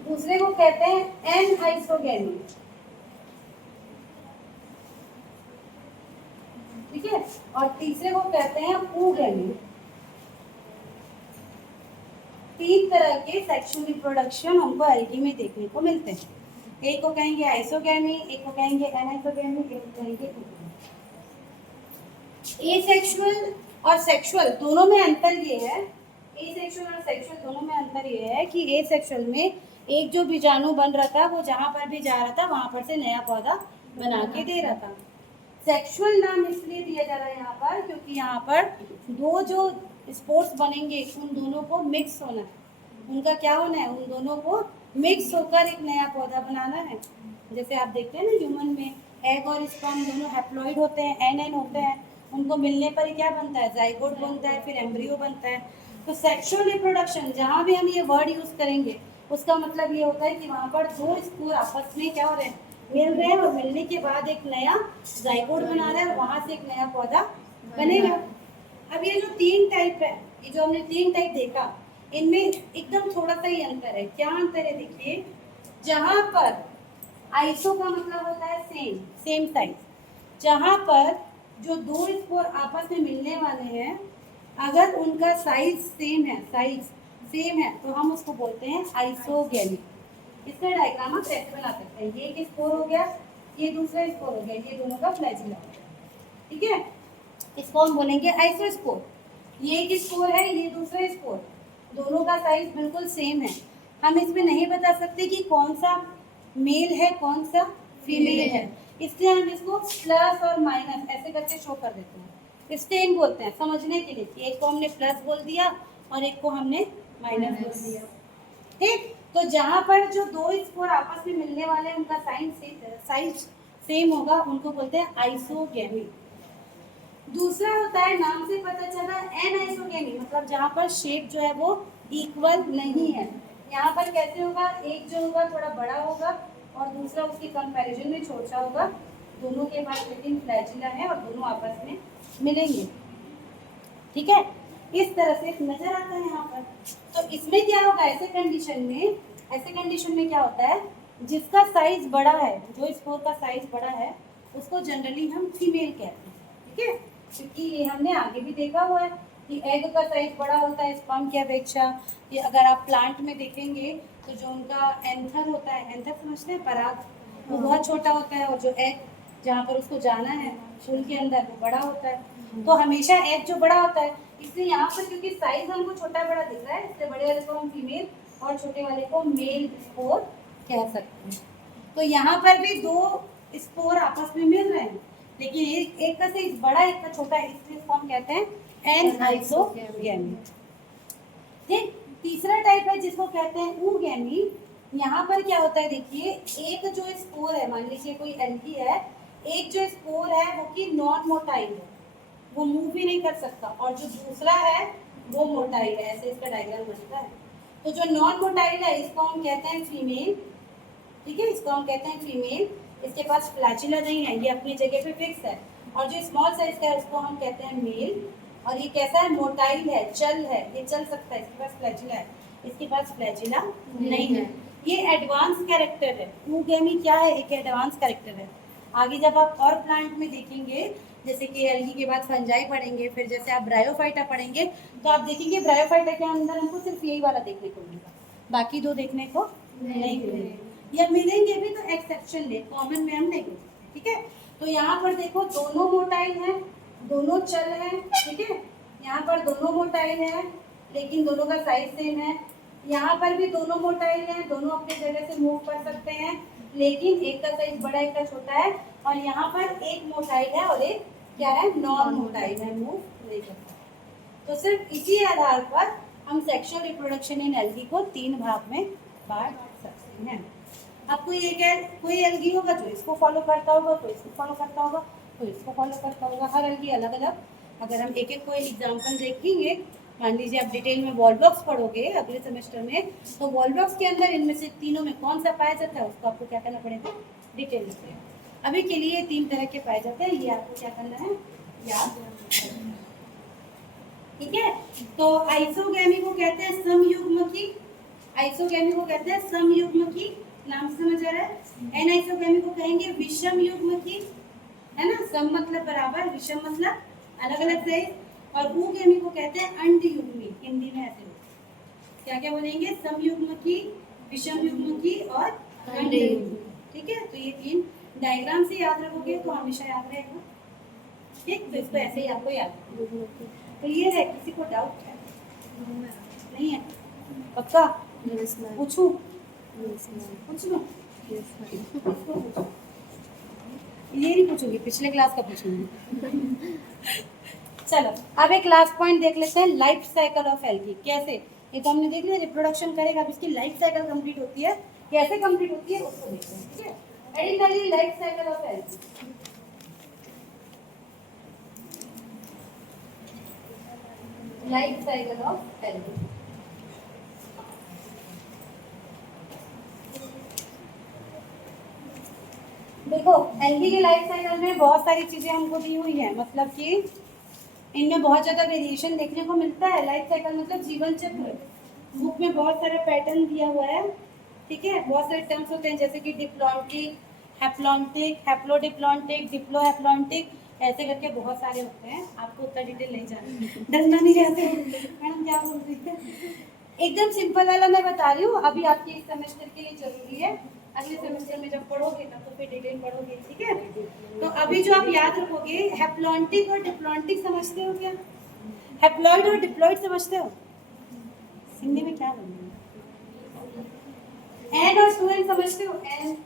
दूसरे को कहते हैं एन आइसोगैमी, ठीक है, और तीसरे को कहते हैं ऊगैमी। 3 तरह के सेक्सुअल रिप्रोडक्शन हमको एल्गी में देखने को मिलते हैं। एक को कहेंगे आइसोगैमी, एक को कहेंगे एनाइसोगैमी, एक को कहेंगे ऊगैमी। एसेक्सुअल और सेक्सुअल दोनों में अंतर ये है, एसेक्सुअल और सेक्सुअल दोनों में अंतर ये है कि एसेक्सुअल में एक जो बीजाणु बन रहा था वो जहाँ पर भी जा रहा था वहाँ पर से नया पौधा बना के दे रहा था। सेक्सुअल नाम इसलिए दिया जा रहा है यहाँ पर क्योंकि यहाँ पर 2 जो स्पोर्स बनेंगे उन दोनों को मिक्स होना है, उनका क्या होना है, उन दोनों को मिक्स होकर एक नया पौधा बनाना है। जैसे आप देखते हैं ना ह्यूमन में एग और स्पर्म दोनों हैप्लॉइड होते हैं, एन होते हैं, उनको मिलने पर क्या बनता है, जाइगोट बनता है, फिर एम्ब्रियो बनता है। तो सेक्सुअल रिप्रोडक्शन जहाँ भी हम ये वर्ड यूज करेंगे उसका मतलब ये होता है कि वहाँ पर 2 स्पोर आपस में क्या हो रहे हैं, मिल रहे हैं, और मिलने के बाद एक नया जाइगोट बना रहा है और वहाँ से एक नया पौधा बनेगा। अब ये जो 3 टाइप है, ये जो हमने 3 टाइप देखा, इनमें एकदम थोड़ा सा ही अंतर है। क्या अंतर है, देखिए, जहाँ पर आइसो का मतलब होता है सेम साइज, जहाँ पर जो 2 स्पोर आपस में मिलने वाले हैं अगर उनका साइज सेम है तो हम उसको बोलते हैं आइसोगैमी। इसका डायग्राम आप ऐसे बना सकते हैं, ये एक स्पोर हो गया, ये दूसरा स्पोर हो गया, ये दोनों का फ्लैजिला हो गया, ठीक है। इसको हम बोलेंगे आइसोस्पोर। ये एक स्पोर है, ये दूसरा स्पोर, दोनों का साइज बिल्कुल सेम है। हम इसमें नहीं बता सकते कि कौन सा मेल है कौन सा फीमेल है, इसलिए हम इसको प्लस और माइनस ऐसे करके शो कर देते हैं। स्टेन बोलते हैं समझने के लिए कि एक को हमने प्लस बोल दिया और एक को हमने माइनस बोल दिया, ठीक। तो जहाँ पर जो 2 स्पोर आपस में मिलने वाले हैं उनका साइज सेम होगा, उनको बोलते हैं आइसोगैमी। दूसरा होता है, नाम से पता चला, एन आइसोगैमी, मतलब जहाँ पर शेप जो है वो इक्वल नहीं है। यहाँ पर कैसे होगा, एक जो होगा थोड़ा बड़ा होगा और दूसरा उसके कंपैरिजन में छोटा होगा, दोनों के पास लेकिन फ्लैजिला है और दोनों आपस में मिलेंगे, ठीक है। इस तरह से नजर आता है यहाँ पर। तो इसमें क्या होगा, ऐसे कंडीशन में क्या होता है, जिसका साइज बड़ा है, जो स्पोर का साइज बड़ा है उसको जनरली हम फीमेल कहते हैं, ठीक है। क्योंकि ये हमने आगे भी देखा हुआ है कि एग का साइज बड़ा होता है स्पर्म की अपेक्षा। ये अगर आप प्लांट में देखेंगे तो जो उनका एंथर होता है, एंथर समझते हैं, पराग, वो बहुत छोटा होता है, और जो एग जहाँ पर उसको जाना है फूल के अंदर वो बड़ा होता है। तो हमेशा एग जो बड़ा होता है, इसलिए यहाँ पर क्योंकि साइज हमको छोटा बड़ा दिख रहा है, इसलिए बड़े वाले को हम फीमेल और छोटे वाले को मेल स्पोर कह सकते हैं। तो यहाँ पर भी दो स्पोर आपस में मिल रहे हैं, लेकिन एक का साइज बड़ा एक का छोटा है, इसलिए इसको हम कहते हैं एन आइसोगैमी। ठीक, तीसरा टाइप है जिसको कहते हैं ऊगैमी। यहाँ पर क्या होता है देखिए, एक जो स्पोर है, मान लीजिए कोई एल्गी है, एक जो स्पोर है वो की नॉन मोटाइल है, वो मूव भी नहीं कर सकता, और जो दूसरा है वो मोटाइल है। ऐसे इसका डायग्राम बनता है। तो जो नॉन मोटाइल है इसको हम कहते हैं फीमेल, ठीक है, इसको हम कहते हैं फीमेल। इसके पास फ्लैचुला नहीं है, ये अपनी जगह पे फिक्स है। और जो स्मॉल साइज का है उसको हम कहते हैं मेल। और ये कैसा है, मोटाइल है, चल है, ये चल सकता है, इसके पास फ्लैचुला है, इसके पास फ्लैचुला नहीं है। ये एडवांस कैरेक्टर है, ऊगैमी क्या है, एक एडवांस कैरेक्टर है। आगे जब आप और प्लांट में देखेंगे, जैसे कि एल्गी के बाद फंजाई पढ़ेंगे, फिर जैसे आप ब्रायोफाइटा पढ़ेंगे, तो आप देखेंगे ब्रायोफाइटा के अंदर हमको सिर्फ यही वाला देखने को मिलेगा, बाकी दो देखने को नहीं मिलेंगे। या मिलेंगे भी तो एक्सेप्शन ले, कॉमन में हम नहीं मिलेंगे, ठीक है। तो यहाँ पर देखो दोनों मोटाइल हैं, दोनों चल हैं, ठीक है। यहाँ पर दोनों मोटाइल हैं लेकिन दोनों का साइज सेम है। यहाँ पर भी दोनों मोटाइल हैं, दोनों अपनी जगह से मूव कर सकते हैं, लेकिन एक का साइज बड़ा एक का छोटा है। और यहाँ पर एक मोटाइल है और एक क्या है, नॉन मोटाइल है, मूव नहीं करता। तो सिर्फ इसी आधार पर हम सेक्सुअल रिप्रोडक्शन इन एल्गी को 3 भाग में बांट सकते हैं। अब कोई एल्गी होगा जो इसको फॉलो करता होगा, कोई इसको फॉलो करता होगा, कोई इसको फॉलो करता होगा, हर एल्गी अलग अलग। अगर हम एक एक कोई एग्जाम्पल देखेंगे, मान लीजिए आप डिटेल में वॉल ब्लॉक्स पढ़ोगे अगले सेमेस्टर में, तो वॉल ब्लॉक्स के अंदर इनमें से तीनों में कौन सा पाया जाता है उसको आपको क्या करना पड़ेगा, डिटेल में। अभी के लिए 3 तरह के पाए जाते हैं, ये आपको क्या करना है, याद, ठीक है। तो आइसोगैमी को कहते हैं समयुग्मकी, आइसोगैमी को कहते हैं समयुग्मकी, नाम से समझ आ रहा है। एन आइसोगैमी को कहेंगे विषम युग्मकी, है ना, सम मतलब बराबर, विषम मतलब अलग अलग साइज। और ऊगैमी को कहते हैं अंडयुग्मी, हिंदी में ऐसे क्या क्या बोलेंगे, समयुग्मकी, विषम युग्मकी और अंडयुग्मी, ठीक है। तो ये 3 डायग्राम से याद रखोगे तो हमेशा याद रहेगा, ठीक। तो इसको ऐसे ही आपको याद रखना। तो ये है, किसी को डाउट है, नहीं है, पक्का पूछूं, पूछ लो, ये नहीं पूछूंगी, पिछले क्लास का पूछूंगी। चलो अब एक लास्ट पॉइंट देख लेते हैं, लाइफ साइकिल ऑफ एल्गी। कैसे, ये तो हमने देख लिया रिप्रोडक्शन करेगा, अब इसकी लाइफ साइकिल कंप्लीट होती है, कैसे कंप्लीट होती है उसको देखते हैं, ठीक है। Ordinary life cycle of algae. Life cycle of algae, देखो एल्गी की लाइफ साइकिल में बहुत सारी चीजें हमको दी हुई है, मतलब कि इनमें बहुत ज़्यादा वेरिएशन देखने को मिलता है। लाइफ साइकिल मतलब जीवन चक्र, बुक में बहुत सारा पैटर्न दिया हुआ है, ठीक है। बहुत सारे टर्म्स होते हैं जैसे कि डिप्लॉन्टिक, हैप्लॉन्टिक, हैप्लोडिप्लॉन्टिक, डिप्लोहैप्लॉन्टिक, ऐसे करके बहुत सारे होते हैं। आपको उतना डिटेल नहीं जानना, डरना नहीं रहते मैडम क्या बोल रही है, एकदम सिंपल वाला मैं बता रही हूँ, अभी आपके इस सेमेस्टर के लिए जरूरी है, अगले सेमेस्टर में जब पढ़ोगे तब तो फिर डिटेल पढ़ोगे, ठीक है। तो अभी जो आप याद रखोगे, हैप्लॉन्टिक और डिप्लॉन्टिक समझते हो क्या, हैप्लॉइड और डिप्लॉइड समझते हो, हिंदी में क्या बोलते हैं, एन और 2n समझते हो, एन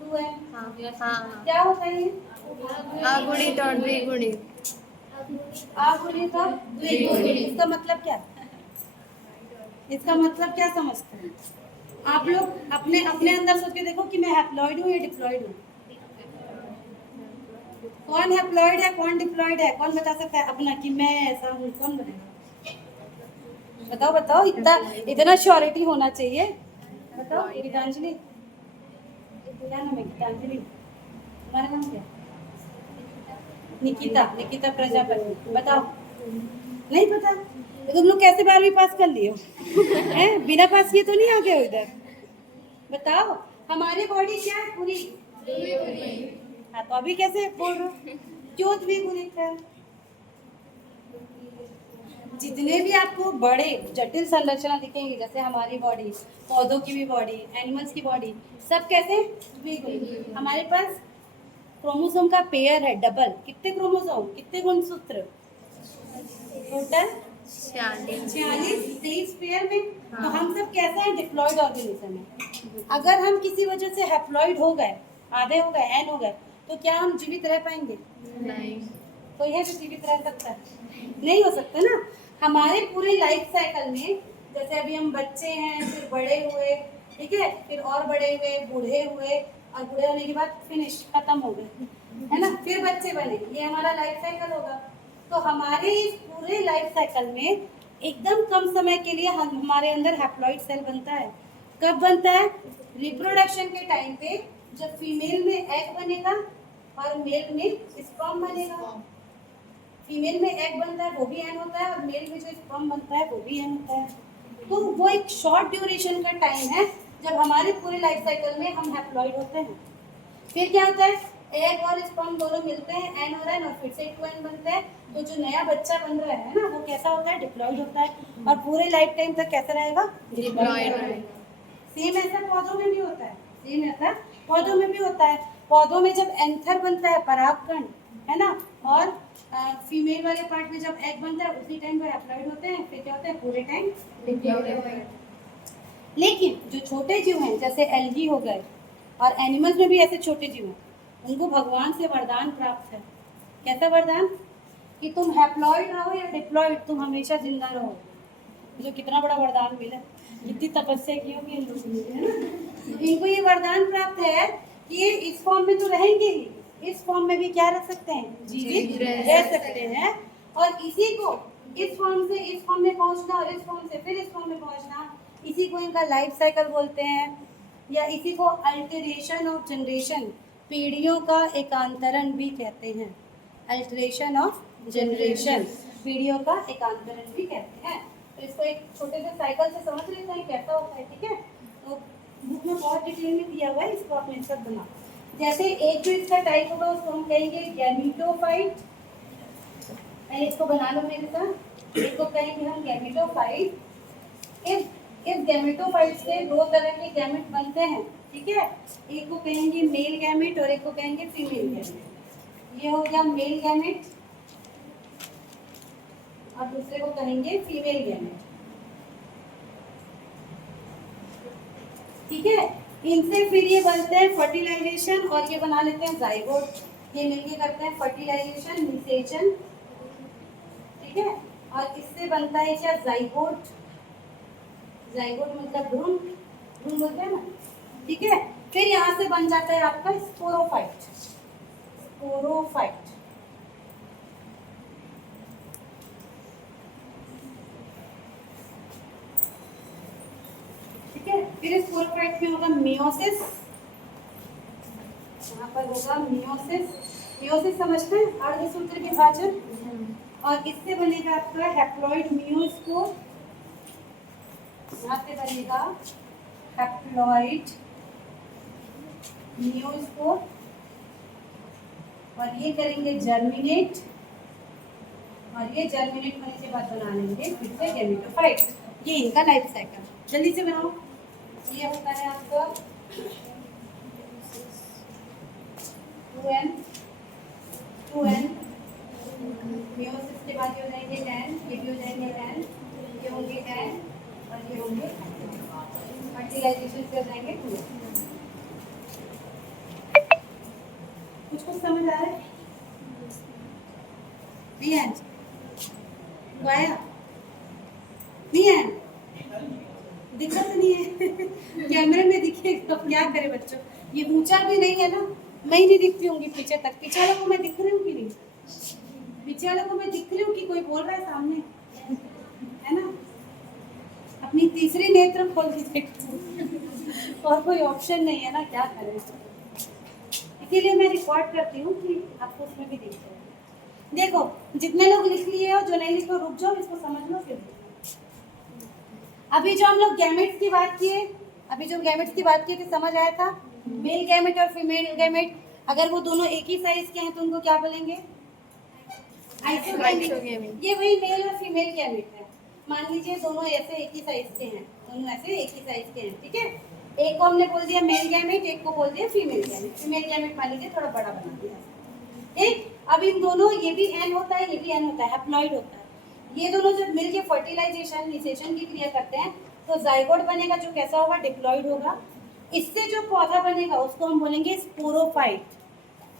2n, हाँ, क्या होता है ये, अगुणित और द्विगुणित, अगुणित और द्विगुणित, इसका मतलब क्या, इसका मतलब क्या समझते हैं आप लोग, अपने अपने अंदर सोच के देखो कि मैं हैप्लॉइड हूँ या डिप्लॉइड हूँ, कौन हैप्लॉइड है कौन डिप्लॉइड है, कौन बता सकता है अपना कि मैं ऐसा हूँ, कौन बताएगा, बताओ बताओ, इतना श्योरिटी होना चाहिए, बताओ। गीतांजलि, क्या नाम है गीतांजलि, तुम्हारा नाम क्या, निकिता, निकिता प्रजापति, बताओ, नहीं पता, तो तुम लोग कैसे 12वीं पास कर लिए हो हैं, बिना पास किए तो नहीं आ गए हो इधर, बताओ। हमारी बॉडी क्या है, पूरी, हाँ, तो अभी कैसे बोल रहे हो, क्यों द्विगुणित है, जितने भी आपको बड़े जटिल संरचना दिखेंगी, जैसे हमारी बॉडी, पौधों की भी बॉडी, एनिमल्स की बॉडी, सब कैसे द्विगुणित। हमारे पास क्रोमोसोम का पेयर है डबल, कितने क्रोमोसोम, कितने गुणसूत्र, टोटल 46 23 पेयर में। तो हाँ। हम सब कैसे हैं? डिप्लॉयड ऑर्गेनिज्म है। अगर हम किसी वजह से हैप्लॉयड हो गए, आधे हो गए, एन हो गए, तो क्या हम जीवित रह पाएंगे? नहीं। कोई है जो जीवित रह सकता है? नहीं हो सकता ना। हमारे पूरे लाइफ साइकिल में, जैसे अभी हम बच्चे हैं, फिर बड़े हुए, ठीक है, फिर और बड़े हुए, बूढ़े हुए, और बूढ़े होने के बाद फिनिश, खत्म हो गए, है ना, फिर बच्चे बने, ये हमारा लाइफ साइकिल होगा। तो हमारे इस पूरे लाइफ साइकिल में एकदम कम समय के लिए हमारे अंदर हैप्लॉइड सेल बनता है। कब बनता है? रिप्रोडक्शन के टाइम पे, जब फीमेल में एग बनेगा और मेल में स्पर्म बनेगा। फीमेल में एग बनता है वो भी एन होता है, और मेल में जो स्पर्म बनता है वो भी एन होता है। तो वो एक शॉर्ट ड्यूरेशन का टाइम है जब हमारे पूरे लाइफ साइकिल में हम हैप्लॉइड होते हैं। फिर क्या होता है? एग और स्पर्म दोनों मिलते हैं, एन और एन, और फिर से 2n बनता है। तो जो नया बच्चा बन रहा है ना, वो कैसा होता है? डिप्लॉइड होता है, और पूरे लाइफ टाइम तक कैसा रहेगा? डिप्लॉयड रहेगा। सेम ऐसा पौधों में भी होता है, सेम ऐसा पौधों में भी होता है। पौधों में जब एंथर बनता है, परागकण, है ना, और फीमेल वाले पार्ट में जब एग बनता है, उसी टाइम वो हैप्लॉइड होते हैं। फिर क्या होता है? पूरे टाइम डिप्लॉइड होते हैं। लेकिन जो छोटे जीव हैं, जैसे एल्गी हो गए, और एनिमल्स में भी ऐसे छोटे जीव हैं, उनको भगवान से वरदान प्राप्त है। कैसा वरदान? कि तुम हैप्लॉइड रहो या डिप्लॉइड, तुम हमेशा जिंदा रहो। जो कितना बड़ा वरदान मिला, कितनी तपस्या की होगी इन लोगों ने, है ना। इनको ये वरदान प्राप्त है कि ये इस फॉर्म में तो रहेंगे ही, इस फॉर्म में भी क्या रख सकते हैं? जीवित रह सकते हैं। और इसी को इस फॉर्म से इस फॉर्म में पहुंचना, और इस फॉर्म से फिर इस फॉर्म में पहुंचना, इसी को इनका लाइफ साइकिल बोलते हैं, या इसी को अल्टरेशन ऑफ जनरेशन, पीढ़ियों का एकांतरण भी कहते हैं। अल्टरेशन ऑफ जनरेशन, पीढ़ियों का एकांतरण भी कहते हैं। तो इसको एक छोटे से साइकिल से समझ लेते हैं कैसा होता है, ठीक है। तो बुक में बहुत डिटेल में दिया हुआ है, इसको अपने साथ बना। जैसे एक जो इसका टाइप होगा उसको हम कहेंगे गैमेटोफाइट। इसको बना लो मेरे साथ। एक को कहेंगे हम गैमेटोफाइट। इस गैमेटोफाइट से दो तरह के गैमेट बनते हैं, ठीक है। एक को कहेंगे मेल गैमेट और एक को कहेंगे फीमेल गैमेट। ये हो गया मेल गैमेट, और दूसरे को कहेंगे फीमेल गैमेट, ठीक है। इनसे फिर ये बनते हैं फर्टिलाइजेशन, और ये बना लेते हैं जाइगोट। ये मिलके करते हैं फर्टिलाइजेशन, निषेचन, ठीक है। और इससे बनता है क्या? जाइगोट। जाइगोट मतलब भ्रूण, भ्रूण बोलते हैं ना, ठीक है। फिर यहाँ से बन जाता है आपका स्पोरोफाइट। स्पोरोफाइट, ठीक है। फिर स्पोरोफाइट में होगा मियोसिस, यहाँ पर होगा मियोसिस। मियोसिस समझते हैं? अर्धसूत्र विभाजन। और इससे बनेगा आपका हैप्लॉइड मियोस्पोर। यहाँ से बनेगा हैप्लॉइड मियोस्पोर, और ये करेंगे जर्मिनेट, और ये जर्मिनेट होने के बाद बना लेंगे फिर से गैमेटोफाइट। ये इनका लाइफ साइकिल। जल्दी से बनाओ। ये होता है आपका 2n, मियोसिस के बाद ये हो जाएंगे n, ये भी हो जाएंगे n, ये होंगे n, और ये होंगे फर्टिलाइजेशन से हो जाएंगे 2। कुछ समझ आ रहा है? नहीं है? गाया नहीं है? दिक्कत नहीं है। कैमरे में दिखेगा, अब क्या करे बच्चों। ये ऊंचा भी नहीं है ना, मैं ही नहीं दिखती होंगी पीछे तक। पीछे वालों को मैं दिख रही हूँ कि नहीं? पीछे वालों को मैं दिख रही हूँ कि कोई बोल रहा है सामने, है ना। अपनी तीसरी नेत्र खोल के देखो, और कोई ऑप्शन नहीं है ना, क्या करें। इसीलिए मैं रिकॉर्ड करती हूँ कि आपको उसमें भी दिख जाए। देखो, जितने लोग लिख लिए हो, जो नहीं लिखो रुक जाओ, इसको समझ लो फिर। अभी जो हम लोग गैमेट्स की बात किए, कि समझ आया था? मेल गैमेट और फीमेल गैमेट, अगर वो दोनों एक ही साइज के हैं तो उनको क्या बोलेंगे? आइसोगैमेट। ये वही मेल और फीमेल गैमेट है। मान लीजिए दोनों ऐसे एक ही साइज के हैं, ठीक है। एक को हमने बोल दिया मेल गैमेट, एक को बोल दिया फीमेल गैमेट। फीमेल गैमेट मान लीजिए थोड़ा बड़ा बना दिया, ठीक। अब इन दोनों, ये भी एन होता है, ये भी एन होता है, हैप्लॉइड होता है। ये दोनों जब मिलके फर्टिलाइजेशन निषेचन की क्रिया करते हैं तो जाइगोट बनेगा, जो कैसा होगा, डिप्लॉइड होगा। इससे जो पौधा बनेगा उसको हम बोलेंगे स्पोरोफाइट।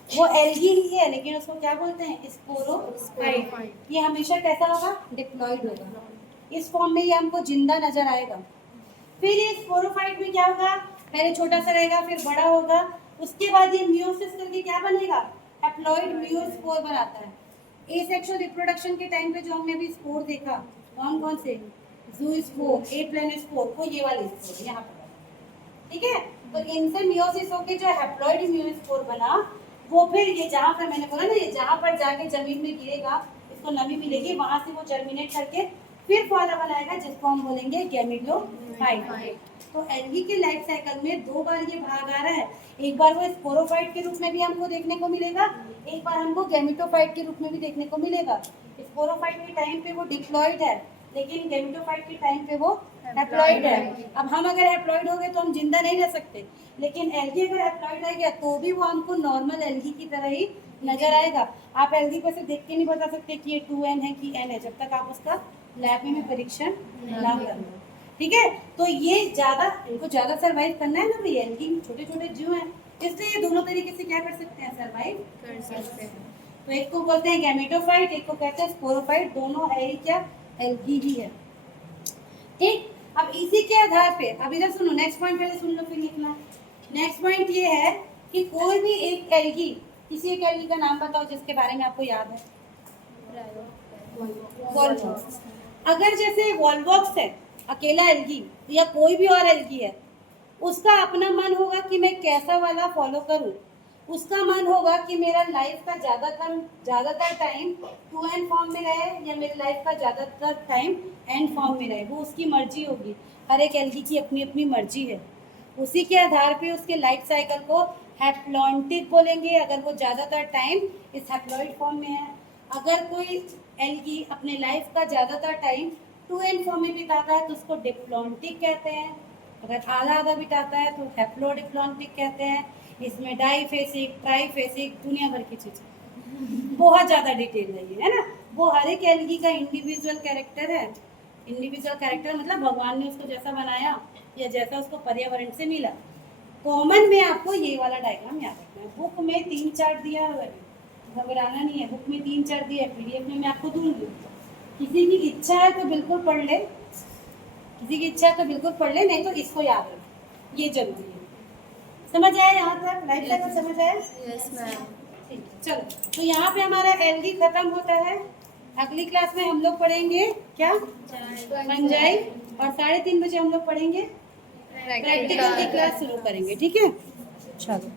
वो एल्गी ही है लेकिन उसको क्या बोलते हैं, स्पोरोफाइट। ये हमेशा कैसा होगा, डिप्लॉइड होगा। इस फॉर्म में ये हमको जिंदा नजर आएगा। फिर ये स्पोरोफाइट में क्या होगा, पहले छोटा सा रहेगा फिर बड़ा होगा, उसके बाद ये मियोसिस करके क्या बनेगा, हैप्लॉइड मियोस्पोर बनाता है। एसेक्सुअल रिप्रोडक्शन के टाइम पे जो हमने अभी स्पोर देखा, कौन कौन से, ज़ूस्पोर, एप्लेनोस्पोर, वो ये वाले स्पोर यहाँ पर, ठीक है। तो इनसे मियोसिस होके जो हैप्लॉइड मियोस्पोर बना, वो फिर ये जहाँ पर मैंने बोला ना, ये जहाँ पर जाके जमीन में गिरेगा, इसको नमी मिलेगी, वहां से वो जर्मिनेट करके फिर पौधा बनाएगा, जिसको हम बोलेंगे गैमेटोफाइट। तो एल्गी के लाइफ साइकिल में 2 बार ये भाग आ रहा है। एक बार वो स्पोरोफाइट के रूप में भी हमको देखने को मिलेगा, एक बार हमको गैमेटोफाइट के रूप में भी देखने को मिलेगा। स्पोरोफाइट के टाइम पे वो डिप्लॉइड है, लेकिन गैमेटोफाइट के टाइम पे वो हैप्लॉइड है। अब हम अगर हैप्लॉइड हो गए तो हम जिंदा नहीं रह सकते, लेकिन एल्गी अगर हैप्लॉइड रह गया तो भी वो हमको नॉर्मल एल्गी की तरह ही नजर आएगा। आप एल्गी को से देख के नहीं बता सकते कि ये 2n है कि n है, जब तक आप उसका लैब में परीक्षण ना कर लो, ठीक है। तो ये ज्यादा, इनको ज्यादा सर्वाइव करना है ना भाई, एल्गी छोटे छोटे जीव हैं, इसलिए ये दोनों तरीके से क्या कर सकते हैं, सर्वाइव कर सकते हैं। तो एक को बोलते हैं गैमेटोफाइट, एक को कहते हैं स्पोरोफाइट, दोनों है ही क्या, एल्गी ही है, ठीक। अब इसी के आधार पे, अब इधर सुनो, नेक्स्ट पॉइंट पहले सुन लो फिर लिखना। नेक्स्ट पॉइंट ये है कि कोई भी एक एल्गी, किसी एक एल्गी का नाम बताओ जिसके बारे में आपको याद है, वॉल्वॉक्स। अगर जैसे वॉल्वॉक्स है अकेला एल्गी, या कोई भी और एल्गी है, उसका अपना मन होगा कि मैं कैसा वाला फॉलो करूं, उसका मन होगा कि मेरा लाइफ का ज़्यादातर टाइम 2n फॉर्म में रहे या मेरे लाइफ का ज़्यादातर टाइम n फॉर्म में रहे, वो उसकी मर्जी होगी। हर एक एल्गी की अपनी अपनी मर्जी है। उसी के आधार पे उसके लाइफ साइकिल को हैप्लॉन्टिक बोलेंगे, अगर वो ज़्यादातर टाइम इस हैप्लॉइड फॉर्म में है। अगर कोई एल्गी अपने लाइफ का ज़्यादातर टाइम 2n फॉर्म में बिताता है तो उसको डिप्लॉन्टिक कहते हैं। अगर आधा आधा बिताता है तो हैप्लोडिप्लॉन्टिक कहते हैं। इसमें डाईफेसिक, ट्राईफेसिक, दुनिया भर की चीज़ें, बहुत ज़्यादा डिटेल नहीं है ना। वो हर एक एल्गी का इंडिविजुअल कैरेक्टर है। इंडिविजुअल कैरेक्टर मतलब भगवान ने उसको जैसा बनाया या जैसा उसको पर्यावरण से मिला। कॉमन में आपको ये वाला डायग्राम याद रखना है। बुक में 3 चार्ट दिया हुआ है, घबराना नहीं है, बुक में 3 चार्ट दिया है, PDF में मैं आपको दूंगी। किसी की इच्छा है तो बिल्कुल पढ़ ले, किसी की इच्छा है तो बिल्कुल पढ़ ले, नहीं तो इसको याद रख, ये जरूरी है। समझ आया यहाँ तक, लाइफ साइकिल समझ आया? Yes ma'am. ठीक, चलो तो यहाँ पे हमारा एल्गी खत्म होता है। अगली क्लास में हम लोग पढ़ेंगे क्या, फंजाई, और 3:30 बजे हम लोग पढ़ेंगे प्रैक्टिकल की क्लास शुरू करेंगे, ठीक है। चलो।